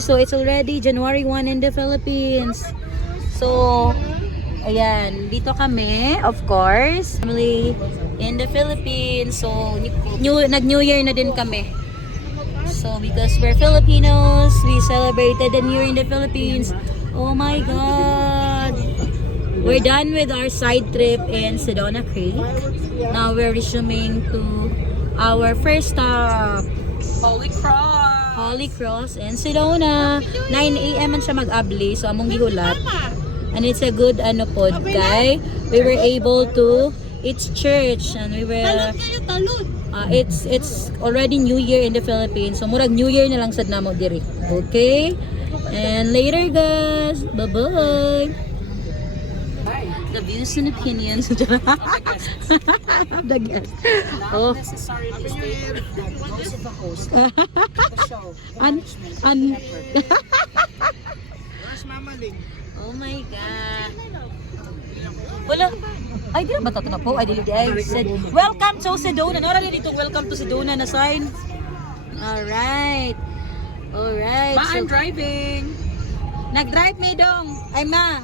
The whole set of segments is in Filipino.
so it's already January 1 in the Philippines. So, ayan, dito kami, of course, family in the Philippines. So, nag-New Year na din kami. So, because we're Filipinos, we celebrated the New Year in the Philippines. Oh my God! We're done with our side trip in Sedona Creek. Now we're resuming to our first stop. Holy Cross in Sedona. 9 AM man siya mag-abli, so among gihulat. And it's a good pod kay we were able to, it's church and we were it's already New Year in the Philippines, so murag New Year na lang sad namo diri. Okay, and later guys, bye bye. The views and opinions the guest. Oh, Necessary to stay with those of the host. The show. Where's Mama Ling? Oh my God. Wala. Ay, di na ba ito na po? Ay, I said, welcome to Sedona. Nora rin dito, welcome to Sedona na sign. Alright. Alright. Ma, I'm driving. Nag-drive me dong. Ay ma.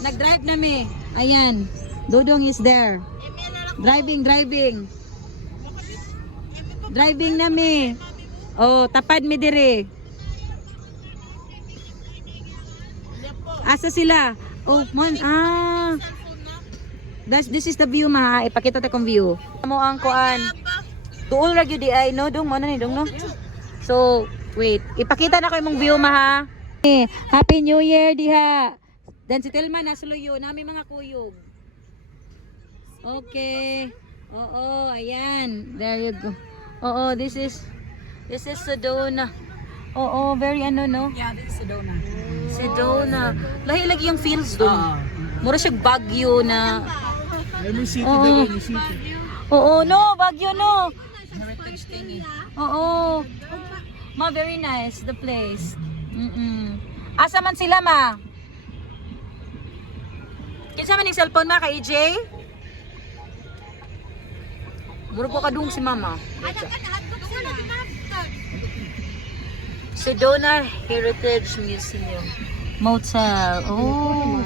Nag-drive na me. Ayan. Dodong is there. Driving. Driving na me. Oh, tapad me dire. Asa sila? Oh, man. This is the view ma. Ipakita ta kong view. Mo ang kuan. Tuol ra gyud di ay no dong mo na ni dong no. So, wait. Ipakita na ko imong view ma ha. Happy New Year diha. Dan si Telma nasuluyo na may mga kuyog. Okay. Oo, ayan. There you go. Oo, this is Sedona. Oo, very ano no. Yeah, this is Sedona. Sedona. Lahi lagi yung feels doon. Mura siya Baguio na. May city Oo. daw, may city. Oo, no, Baguio no. Heritage thing eh. Oo. Ma, very nice the place. Asa man sila ma? Kinsa man yung cellphone ma kay EJ? Mura po kadung si mama. Sedona Heritage Museum. Motel. Oh.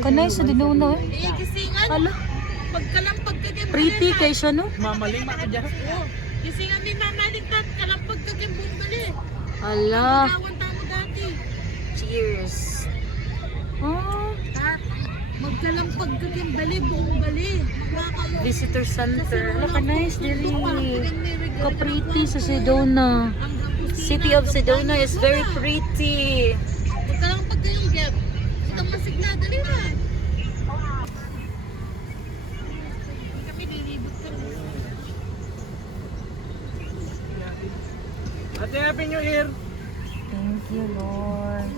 Kanay sa Sedona eh. Hala. Pagkalampag ka din. Pretty kay siya no? Mama Ling, maka dyan. Kasi nga may mamalig ka, kalampag ka din buong bali. Hala. Kawan tamo dati. Cheers. Oh. Magkalampag ka din bali, buong bali. Visitor Center. Hala ka nice diri. Ka-pretty sa Sedona. City of Sedona is very pretty. Magkalampag ka yung gap. Itong masigla, dali na. Kami nilibot kami. Ate, Happy New Year. Thank you, Lord.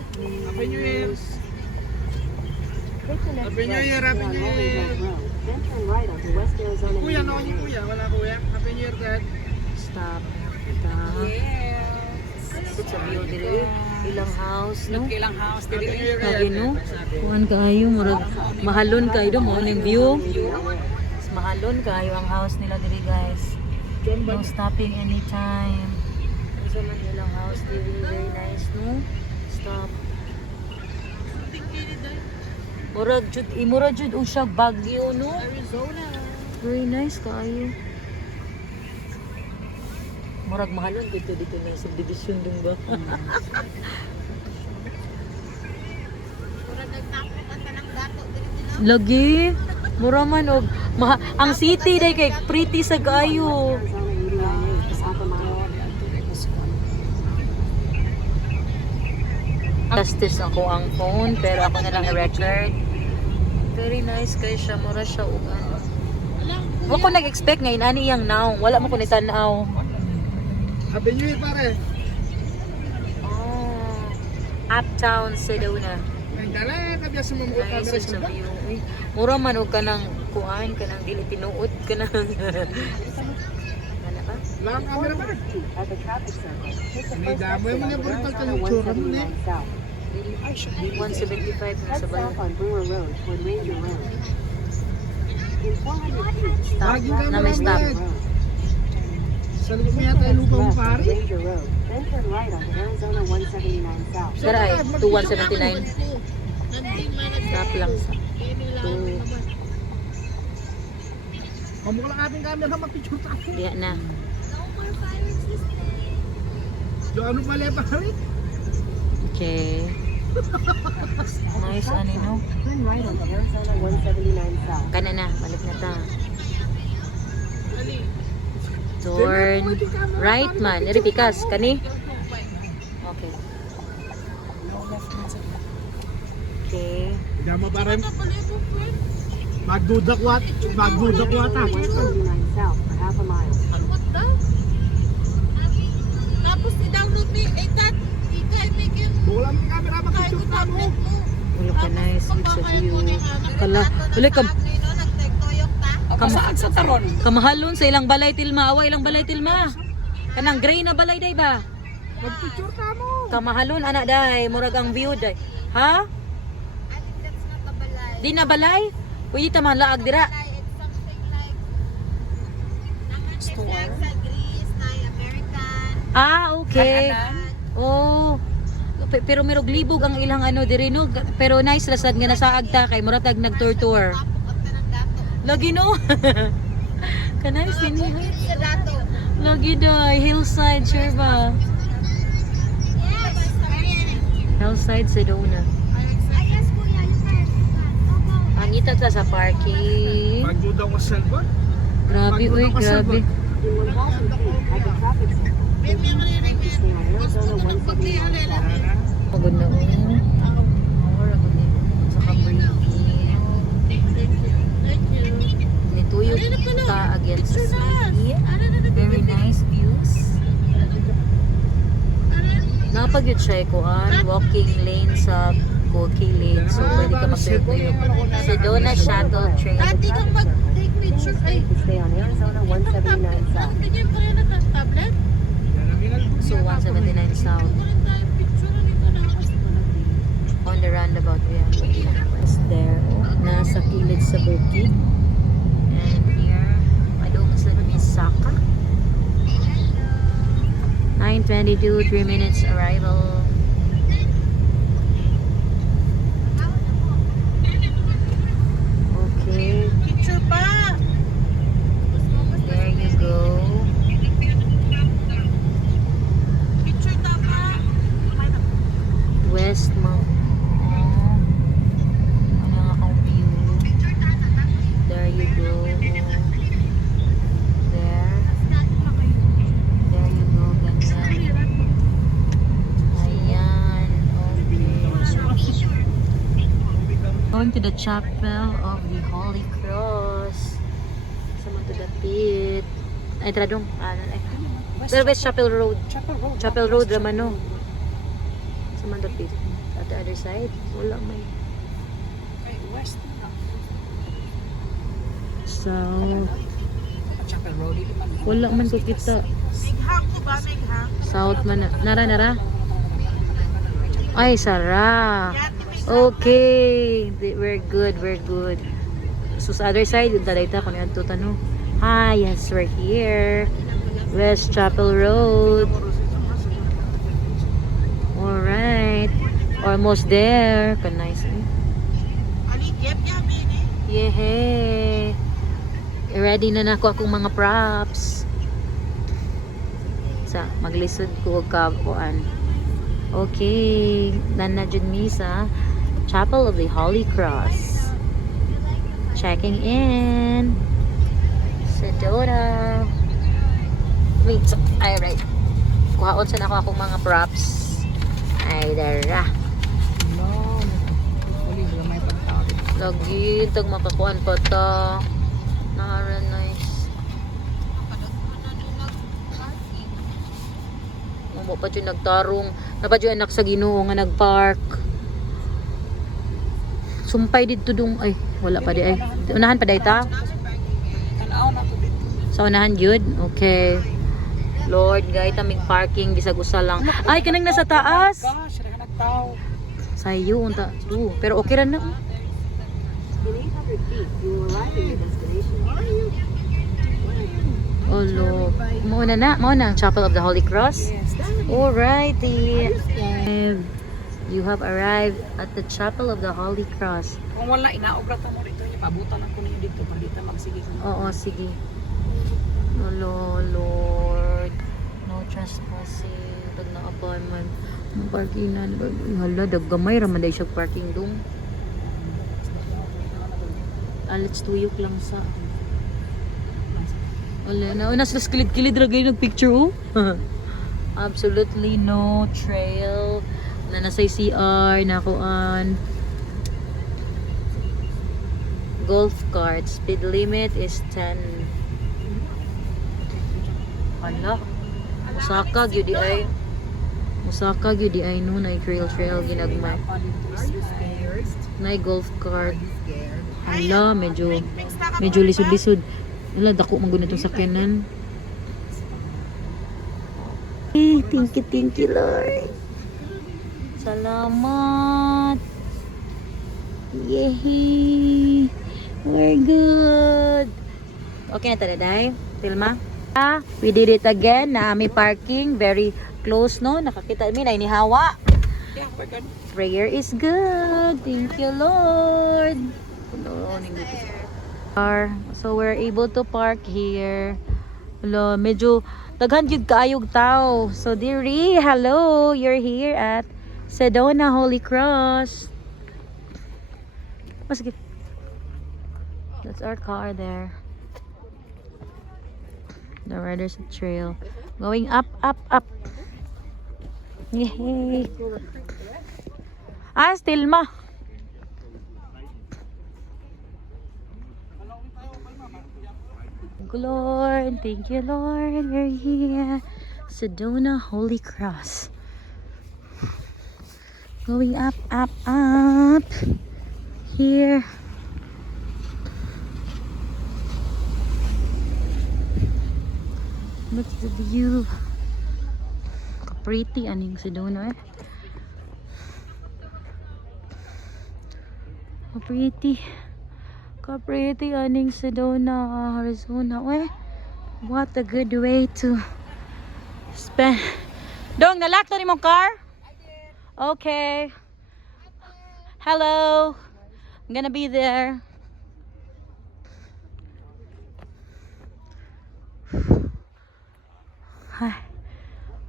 Happy New Year. Happy New Year, Happy New Year. Kuya, no, yung kuya. Wala kuya. Happy New Year, Dad. Stop. It's a view diri. Ilang house, no? Ilang house, Sabi no? Kuhan kayo, mahalon kayo mo ng view. Mas mahalon kayo ang house nila diri guys. No stopping anytime. Isa man ilang house diri, very nice no? Stop. Murag jud usag Baguio no? Arizona. Very nice kayo. Murag mahalon dito na subdivision dun ba? Mura nagtapot ang tanang dato. Dili nila. Lagi, mura man og ang city day kay pretty sa kayo. Justice ako ang phone pero ako na lang i-record. Very nice kay siya, mura siya og ano. Wa ko nag-expect nga inani yang now, wala mo ko ni tan-aw. Happy New Year, pare. Oh, Uptown Sedona. Ay, dala, kabiya sumamukot ka Nice sa view. Uy, mura man og kanang kuan, kanang dili tinuod kanang. Ano ba? Lang camera ba? May damoy mo niya po rin yung tsura mo niya. 175 na sa bayan. Stop. Laging Na may stop. Sa loob mo yata yung lupa mo, pare. Road, then turn right onto Arizona 179 South. Daray, 2179. Stop lang sa. Mamukha lang ating camera mag-picture tayo. Diya na. Yung ano pala pa rin? Okay. Nice, ano no? Turn right onto Arizona 179 South. Kana na, balik na ta. Turn right man. Iri pikas, kani? Okay. Okay. Hindi mo pa rin. Magdudakwat. Magdudakwat ah. 179 South for half a mile. Tapos i-download mo yung that, ikay make yung Bukla lang ating camera kahit mag-picture yung tayo. tablet mo. Wala ka nice. It's a view. Kala, wala ka. Saan sa taron? Kamahalon sa ilang balay tilma. Awa ilang balay tilma. Kanang gray na balay day ba? Mag-picture ka mo. Kamahalon anak day. Murag ang view day. Ha? Di na balay? Pwede taman laag dira. Ah, okay. Oh. Pero merog libog ang ilang ano diri no. Pero nice lasad nga nasaag ta kay muratag nag-tour. Lagi no. Kanay sini. Lagi day hillside sure ba? Hillside Sedona. Pangita ta sa parking. Magdudakwat sa cellphone. Grabe uy, grabe. In 1,000 feet at the traffic circle, May mga rinig yan. stay on Arizona 179 South. Pagod na Saka breathing. Nituyog ka against the sea. Very nice views. Napag-yun siya walking lane sa Koki lane. So, pwede ka mag-tuyog. Sedona Shuttle Train. Dati kang mag-take picture. Ay, To stay on Arizona 179 South. bigyan pa rin na tablet. So, 179 South. Kunin tayo picture nito na. On the roundabout. Ayan. It's there. Nasa kilid sa bukid. And here, madung sa Misaka. 9:22, 3 minutes arrival. Okay, Picture pa. there you go. Picture tama. West Mount. Oh, ano nga akong view. There you go. There. There you go, ganda. Ayan, okay. Going to the Chapel of the Holy Cross. Sama to the pit. Ay, tradong. Pero West Chapel Road. Chapel Road, Ramano. Sama the pit. At the other side, wala may. West. So, Chapel Road. wala man ko kita. Meghang ko ba? Meghang? South man. Nara. Ay, Sara. Okay. We're good. So, sa other side, yung talita ko na ito tanong. Hi, yes, we're here. West Chapel Road. Alright. Almost there. Nice. Aligip niya, Bini. Yehey. Ready na nako akong mga props. Sa maglisod ko og kabuan. Okay, dan na jud mi sa Chapel of the Holy Cross. Checking in. Sedona. Wait, so, ay right. Kuhaon sa nako akong mga props. Ay dara. No. Uli, wala may pagtawid. Lagi tag makakuan pa ta. Nara nice. Mo pa jud nagtarong, na pa jud anak sa Ginoo nga nagpark. Sumpay didto dong ay wala pa di ay. Unahan pa dayta? Tanaw na to dito. Sa unahan jud. Okay. Lord, guys, tamig parking bisag usa lang. Ay kanang nasa taas. Gosh, sila ka nagtaw. Sayo unta. Pero okay ra na. In 800 feet, you will arrive at your destination. Olo. Mauna. Chapel of the Holy Cross. Alrighty. And you have arrived at the Chapel of the Holy Cross. Kung wala, inaobra ta mo rito. Pabutan ako ninyo dito. Pagdita magsige. Oo, sige. Olo, Lord. No trespassing. Pag na-upon man. Parkingan. Hala, daggamay. Ramaday siya parking doon. Let's tuyok lang sa... Wala na. Nasa kilid-kilid ragay nagpicture, oh. Absolutely no trail. Na nasa CR, nakuan. Golf cart. Speed limit is 10. Hala. Musaka gyud di ay. Musaka gyud di ay no na trail ginagmay. Na golf cart. Hala, medyo lisod-lisod. Wala, dako man gud itong sakyanan. Thank you, Lord. Salamat. Yay! We're good. Okay na tayo, Day? Filma? We did it again. Na may parking. Very close, no? Nakakita mi na inihawa. Yeah, we're good. Prayer is good. Thank you, Lord. So we're able to park here. Hello, medyo daghan gyud kaayog tao. So dearie, hello. You're here at Sedona Holy Cross. Sige. That's our car there. The Riders Trail. Going up. Yay. Still ma. Lord, thank you, Lord. We're here. Sedona Holy Cross. Going up. Here. Look at the view. Pretty aning Sedona. Pretty aning Sedona, Arizona. What a good way to spend. Dong, nalock na ni mong car? Okay. Hello. I'm gonna be there.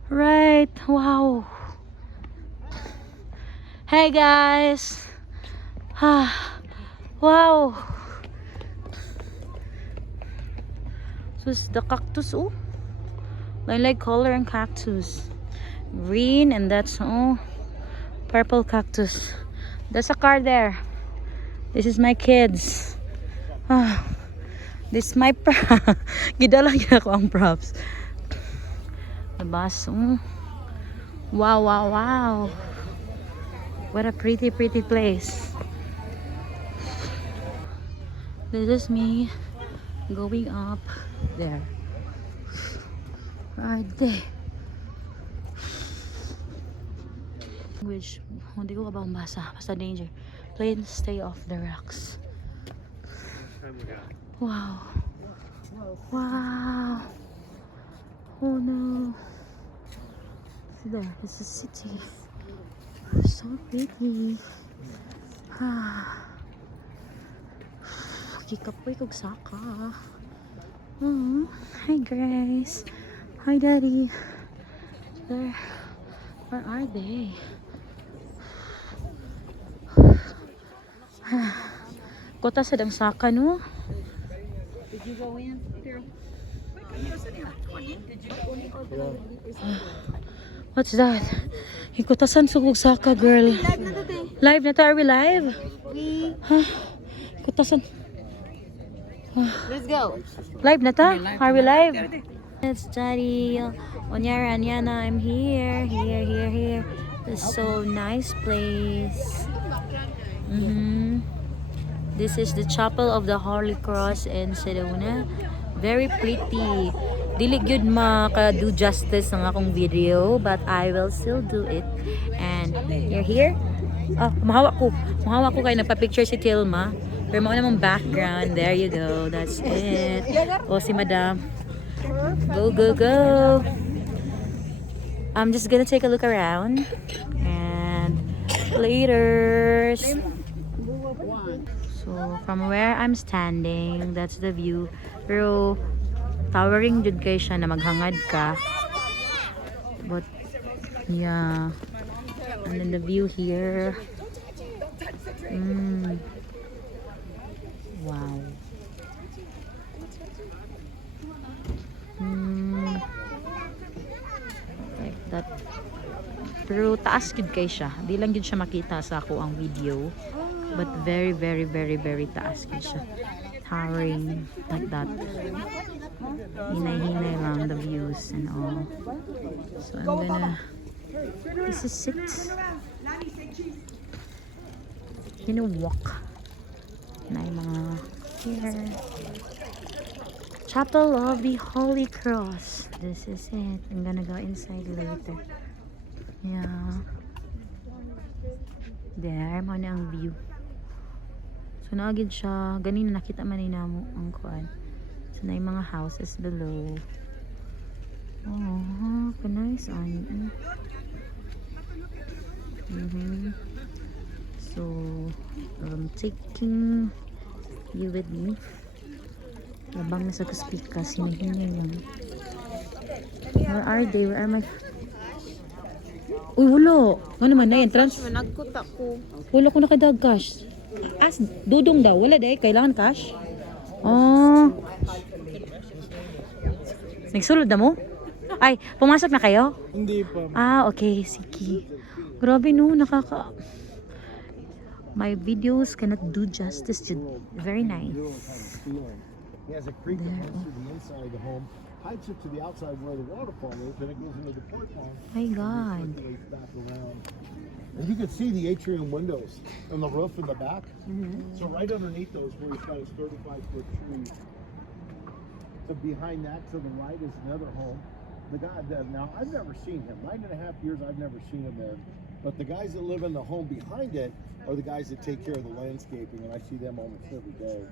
Right. Wow. Hey guys. Wow. So it's the cactus, oh. I like color and cactus. Green and that's purple cactus. There's a car there. This is my kids. This is my gidala ako ang props. The bus. Wow. What a pretty place. This is me going up there. Right there. Which, hindi ko kabang basa. Basta danger. Please stay off the rocks. Wow. Oh no. See there, it's a city. So pretty. Kikapoy kog saka. Hi Grace. Hi Daddy. There. Where are they? Kota sa dang saka, no? Did you go in? Here. What's that? Hikotasan sugog saka, girl. Live na to. Are we live? Hikotasan. Let's go. Live na ta? Are we live? It's Daddy. Onyara Anyana, I'm here. Here. This is so nice place. This is the Chapel of the Holy Cross in Sedona. Very pretty. Dili gyud maka-do justice ng akong video, but I will still do it. And you're here? Mahawa ko kay nagpa-picture si Tilma. Pero mao namang background. There you go. That's it. Si Madam. Go, go, go. I'm just gonna take a look around. And later. So, from where I'm standing, that's the view. Pero, towering jud kay siya na maghangad ka. But, yeah. And then the view here. Wow. Like that. Pero taas gid kay siya. Di lang gid siya makita sa ako ang video. But very, very, very, very taas gid siya. Towering like that. Hinay-hinay lang the views and all. So I'm gonna... This is it. Gonna walk. Na yung mga here. Chapel of the Holy Cross. This is it. I'm gonna go inside later. Yeah. There mo na ang view. So naagid siya. Ganina nakita man na mo ang kuan. So na yung mga houses below. Oh, nice on. So I'm taking you with me. Labang nasa kaspika, sinihinay lang. Where are they? Where are my... Uy, wala. Ano naman na entrance? Nagkut ako. Wala ko nakadag cash. As, dudong daw. Wala dahi. Kailangan cash? Oh. Nagsulod na mo? Ay, pumasok na kayo? Hindi pa. Ah, okay. Sige. Grabe no, nakaka... My videos cannot do justice to... Very nice. He has a creek that runs through the inside of the home, pipes it to the outside where the waterfall is, and it goes into the port pond. My God. Circulates back around. And you can see the atrium windows on the roof in the back. So right underneath those where he's got his 35-foot tree. So behind that to the right is another home. The guy that now I've never seen him. 9.5 years I've never seen him there. But the guys that live in the home behind it are the guys that take care of the landscaping, and I see them almost every day.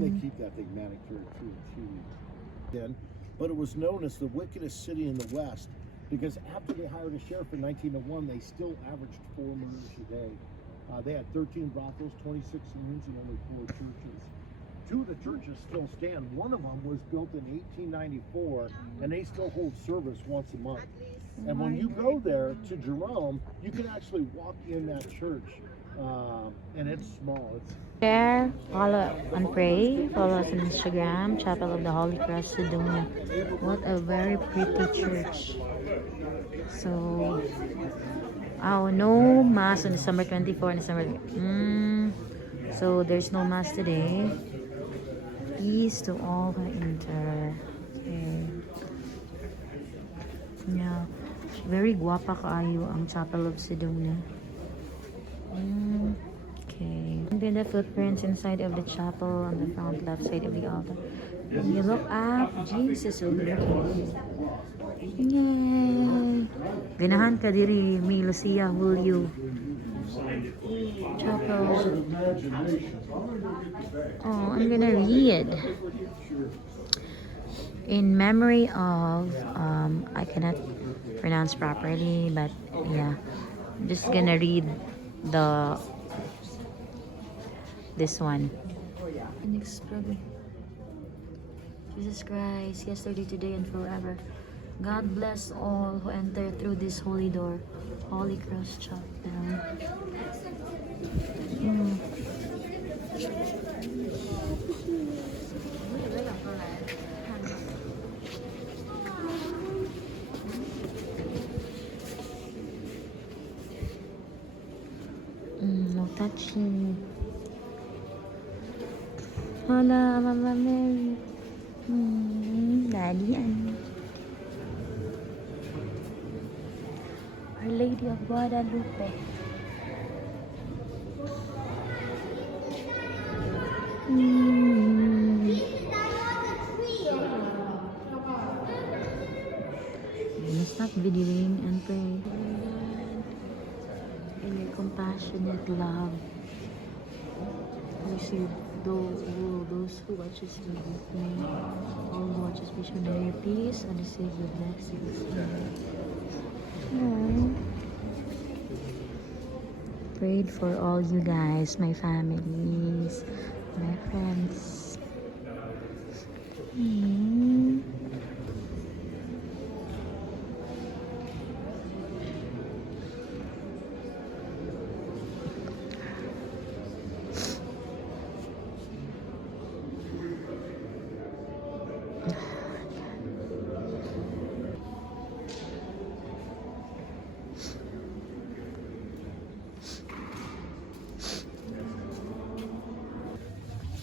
They keep that thing manicured too. But it was known as the wickedest city in the West because after they hired a sheriff in 1901, they still averaged 4 murders a day. They had 13 brothels, 26 saloons, and only 4 churches. 2 of the churches still stand. One of them was built in 1894, and they still hold service once a month. And when you go there to Jerome, you can actually walk in that church, and it's small. It's Share, follow, and pray. Follow us on Instagram, Chapel of the Holy Cross, Sedona. What a very pretty church. So, oh, no mass on December 24 and December. So, there's no mass today. Peace to all who enter. Okay. Yeah. Very guwapa kaayo ang Chapel of Sedona. Okay. And then the footprints inside of the chapel on the front left side of the altar. When you look up, Jesus will be looking. Yay! Ganahan ka diri, mi Lucia Julio. Chapel. Oh, I'm gonna read. In memory of, I cannot pronounce properly, but yeah, I'm just gonna read this one. Jesus Christ, yesterday, today, and forever. God bless all who enter through this holy door, Holy Cross Chapel. No touching. Hola, Mama Mary. Daddy and Our Lady of Guadalupe. Stop videoing and pray. In your compassionate love, receive those who watch this video with me, all who watch this video, may your peace and receive your blessings. Prayed for all you guys, my families, my friends.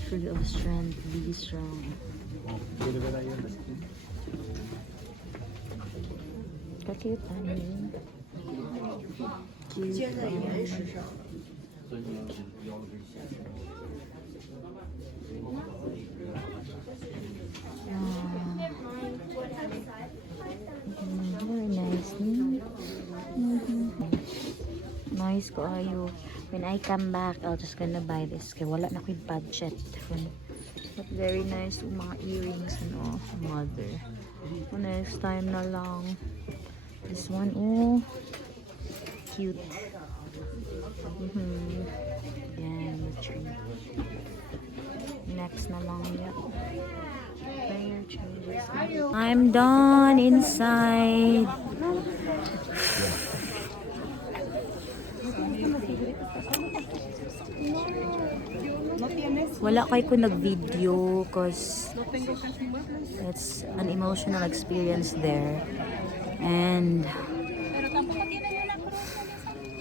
Tree of strength, be strong. Cute, honey. Cute, very nice. Nice ko ayo. When I come back, I'll just gonna buy this. Kaya wala na ko yung budget. But very nice yung mga earrings and all. Mother. Next time na lang. This one, oh. Cute. Yan, the tree. Next na lang yan. Prayer changes. I'm done inside. Wala kay ko nag-video cause it's an emotional experience there. And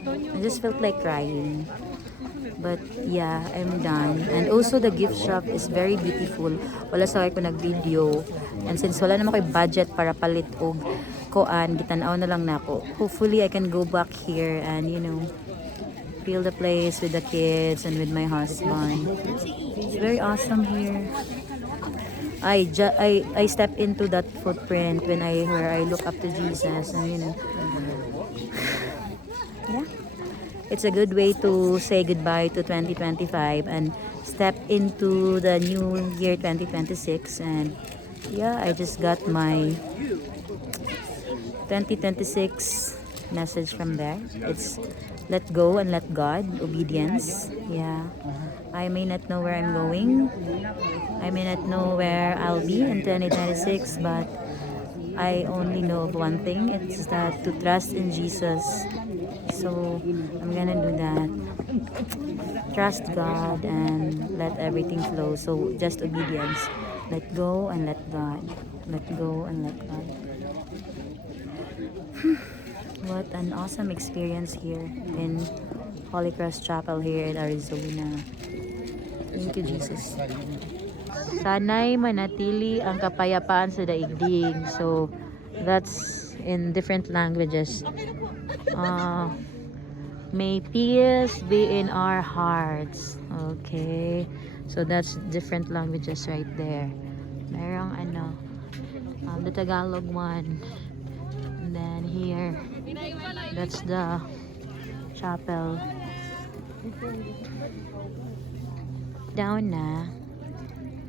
I just felt like crying. But yeah, I'm done. And also the gift shop is very beautiful. Wala sa kay ko nag-video. And since wala naman ko'y budget para palit og koan, gitanaw na lang nako. Hopefully I can go back here and feel the place with the kids and with my husband. It's very awesome here. I step into that footprint where I look up to Jesus, and yeah, it's a good way to say goodbye to 2025 and step into the new year 2026. And yeah, I just got my 2026 message from there. It's let go and let God, obedience. Yeah, I may not know where I'm going, I may not know where I'll be in 2026, but I only know of one thing. It's that to trust in Jesus. So I'm gonna do that. Trust God and let everything flow. So just obedience. Let go and let God. Let go and let God. What an awesome experience here in Holy Cross Chapel here in Arizona. Thank you, Jesus. Sana'y manatili ang kapayapaan sa daigdig. So, that's in different languages. May peace be in our hearts. Okay. So, that's different languages right there. Merong the Tagalog one. And then here, that's the chapel. Down na.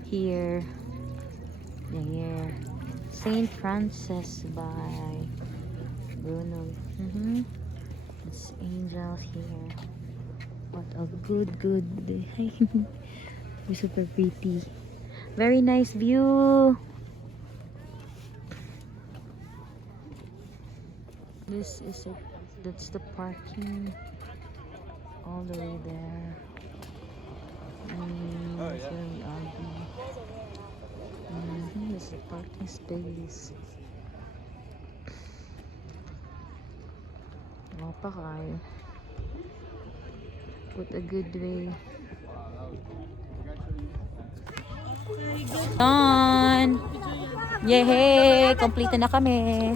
Here. There. St. Francis by Bruno. It's angels here. What a good day. Super pretty. Very nice view. This is it. That's the parking all the way there. It's very ugly. This is the parking space. Pa kayo. Put a good way. Done! Yay! Complete na kami.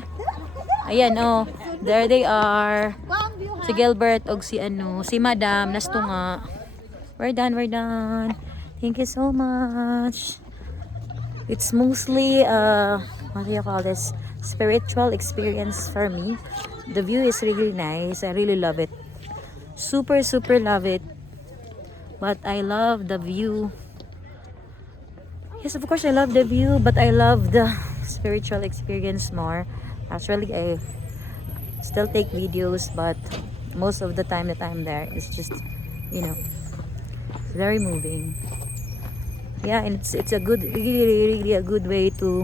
Ayan, oh. There they are. Si Gilbert og si Madam nastunga. We're done. Thank you so much. It's mostly what do you call this? Spiritual experience for me. The view is really nice. I really love it. Super love it. But I love the view Yes, of course I love the view, but I love the spiritual experience more. Actually, I still take videos, but most of the time that I'm there, it's just, you know, it's very moving. Yeah, and it's a good, really a good way to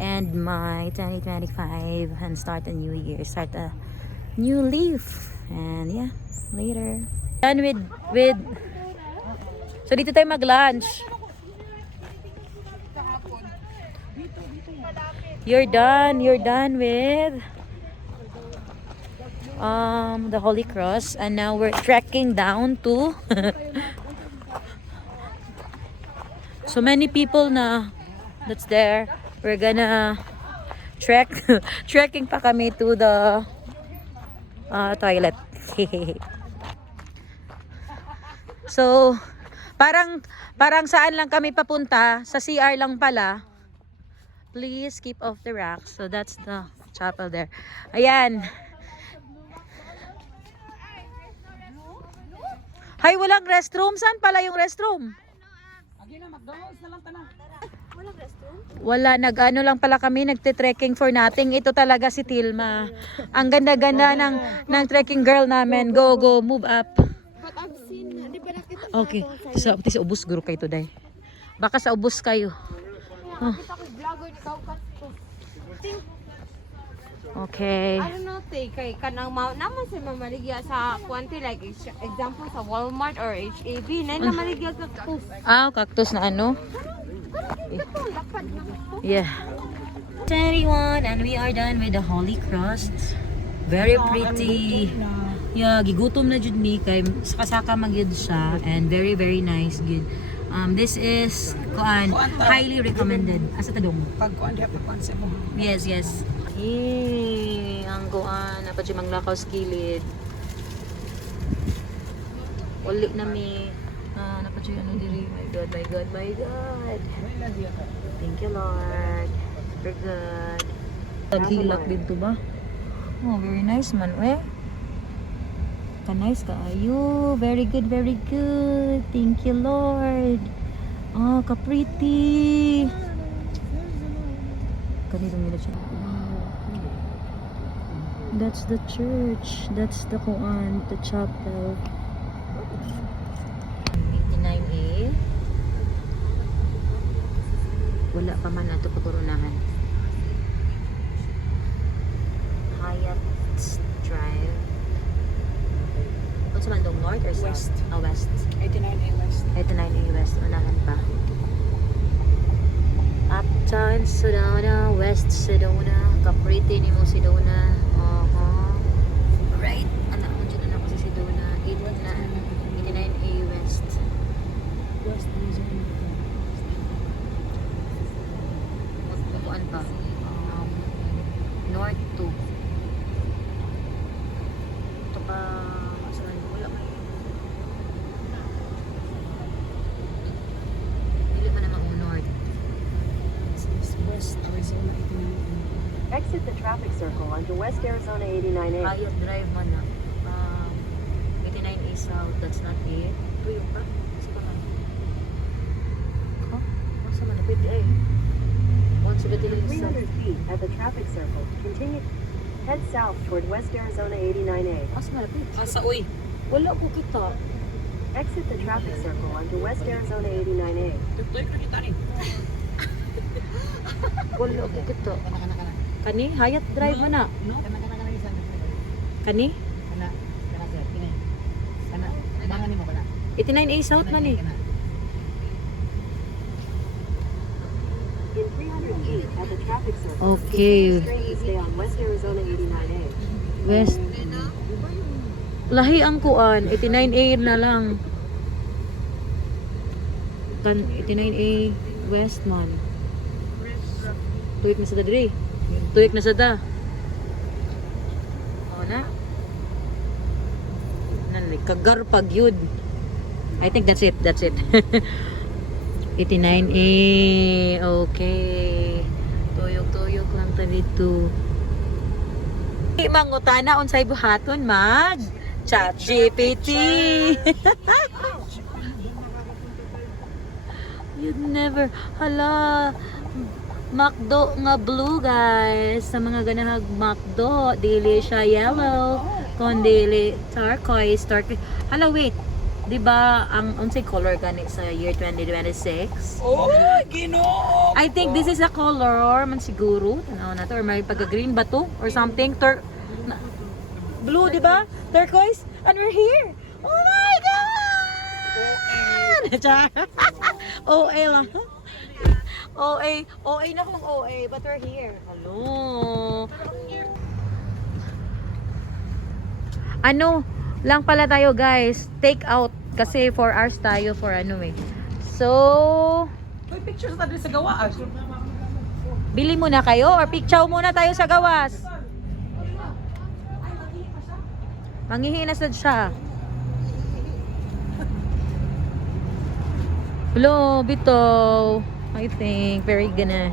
end my 2025 and start a new year, start a new leaf. And yeah, later. Done with so dito tayo mag-lunch. You're done with the Holy Cross, and now we're trekking down to so many people na that's there. We're gonna trekking pa kami to the toilet. So parang saan lang kami papunta, sa CR lang pala. Please keep off the rocks. So that's the chapel there. Ayan. Hay, walang restroom. Saan pala yung restroom? Wala, nag-ano lang pala kami, nagte-trekking for nothing. Ito talaga si Tilma. Ang ganda-ganda ng trekking girl namin. Go, move up. But I've seen, di ba nakita Okay. Sa ubus guro kayo today. Baka sa ubus kayo. Nakita ko vlogger ni Kaukat ko. Okay. I don't know, kay kanang naman sa mamaligya sa kwanti, like example sa Walmart or HAB, na namaligya ka ko. Cactus na ano? Ito, lapad na ko. Yeah. 21 and we are done with the Holy Cross. Very pretty. Yeah, gigutom na jud mi kay saka-saka magyud siya, and very very nice good. This is highly recommended. Asa tadong? Pagkuan diha pagkuan sa mo. Yes. Ang kuan apa jud manglakaw sa kilid. Uli na mi. Napa jud ano diri? My God. Thank you, Lord. We're good. Naghilak dito ba? Oh, very nice man, Ka-nice ka ayo. Very good. Thank you, Lord. Ka-pretty. Kanito nila siya. That's the church. That's the the chapel. 89A. Wala pa man nato pagkurunahan. Hyatt Drive. Sa Mandong North or West? West. 89A West. 89A West. Unahan pa. Uptown Sedona, West Sedona, Capriti ni mo Sedona. Right. Anak mo dyan na ako sa Sedona. 89A West. West Luzon. Magpupuan pa. North 2. Ito pa. Saan? Wala ka. Dili pa naman ang North. West Arizona 89A. Exit the traffic circle onto West Arizona 89A. Hyatt Drive man na. 89A South. That's not it. Tuyo pa. Sa pa man. Masa man? Napit eh. 173 South. 300 feet at the traffic circle. Continue. Head south toward West Arizona 89A. Masa malapit? Asa uy. Wala ko kita. Exit the traffic circle onto West Arizona 89A. Tutoy ko kita ni. Wala ko kita. Kana. Kani? Hyatt Drive man na. No? Kana isa. Kani? Kana sir. Kini. Kana. Bangan nimo kana. 89A South man eh. Kana. In 300 feet at the traffic circle. Okay. Straight to stay on West Arizona 89A. West. Lahi ang kuan. 89A na lang. 89A West man. Tuyok na sa diri. Tuyok na sa da. O na. Nanay, kagarpag yun. I think that's it. 89A. Okay. Tuyok lang ta dito. Mangutana unsay buhaton mag ChatGPT. You'd never. Hala. McDo nga blue, guys. Sa mga ganahag McDo, dili siya yellow, kundi turquoise. Hala, wait. Diba, ang unsay color gani sa year 2026? Oh, Ginoo! I think this is a color man siguro. Tanaw na to, or may pagka-green ba to? Or something. Blue, diba? Turquoise. And we're here. Oh my God! OA lang. OA na kung OA, but we're here. Hello. Ano lang pala tayo, guys? Take out. Kasi 4 hours tayo for ano eh. So, May pictures na sa gawa. bili muna kayo or picture muna tayo sa gawas. Manghihinasad siya. Hello, Bito. I think very gonna.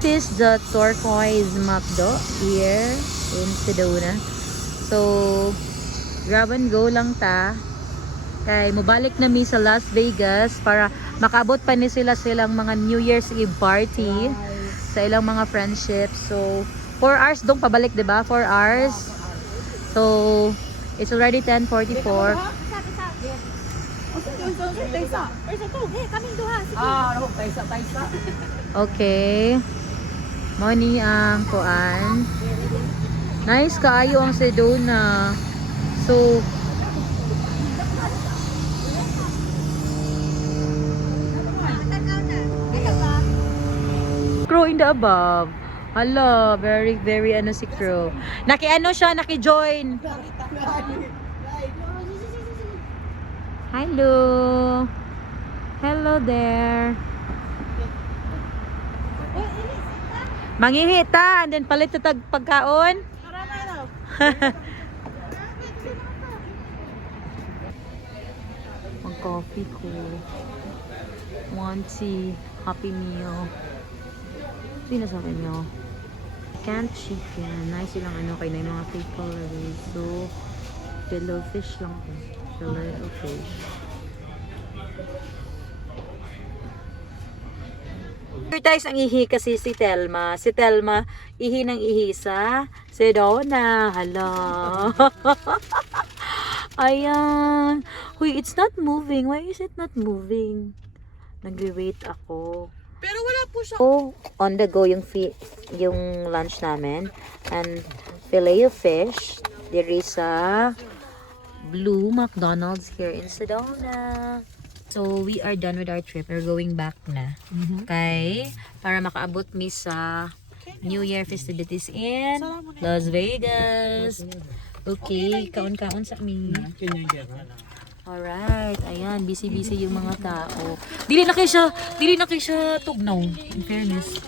This is the turquoise McDo here in Sedona. So, grab and go lang ta. Kay mubalik na mi sa Las Vegas para makabot pa ni silang mga New Year's Eve party sa ilang mga friendships. So, 4 hours dong pabalik, 'di ba? 4 hours. So, it's already 10:44. Ano, taysa. Okay. Money ang kuan. Nice kaayo ang Sedona. So, Crow in the above. Hala, very, very ano si Crow. Naki-ano siya, naki-join. Hello. Hello there. Mangihita, and then palit sa pagkaon. Ang coffee ko. One tea. Happy meal. Sino sa akin nyo? Canned chicken. Nice silang ano kayo na yung mga fake calories. So, fillet fish lang po. Fillet of fish. Advertise ang ihi kasi si Telma. Si Telma, ihi ng ihi sa Sedona. Hala. Ayan. Huy, it's not moving. Why is it not moving? Nagre-wait ako. Pero wala po siya. Oh, on the go yung lunch namin. And fillet of fish. Diri sa Blue McDonald's here in Sedona. So, we are done with our trip. We're going back na. Okay? Para makaabot mi sa New Year festivities in Las Vegas. Okay, kaon-kaon sa amin. Alright, ayan, busy-busy yung mga tao. Dili na kayo siya tugnaw, in fairness.